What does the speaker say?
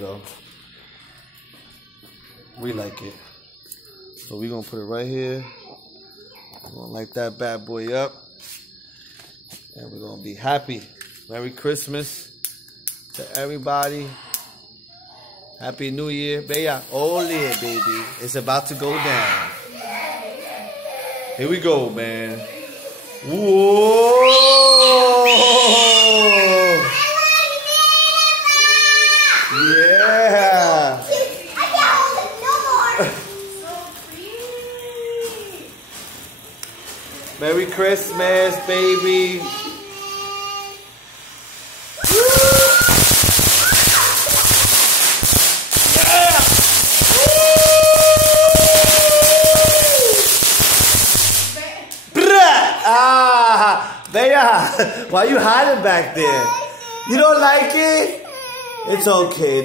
go. We like it. So we're going to put it right here. We're going to light that bad boy up. And we're going to be happy. Merry Christmas to everybody. Happy New Year. Bella, ole, baby. It's about to go down. Here we go, man. Whoa! Yeah! Merry Christmas, baby. Bea, why are you hiding back there? You don't like it? It's okay.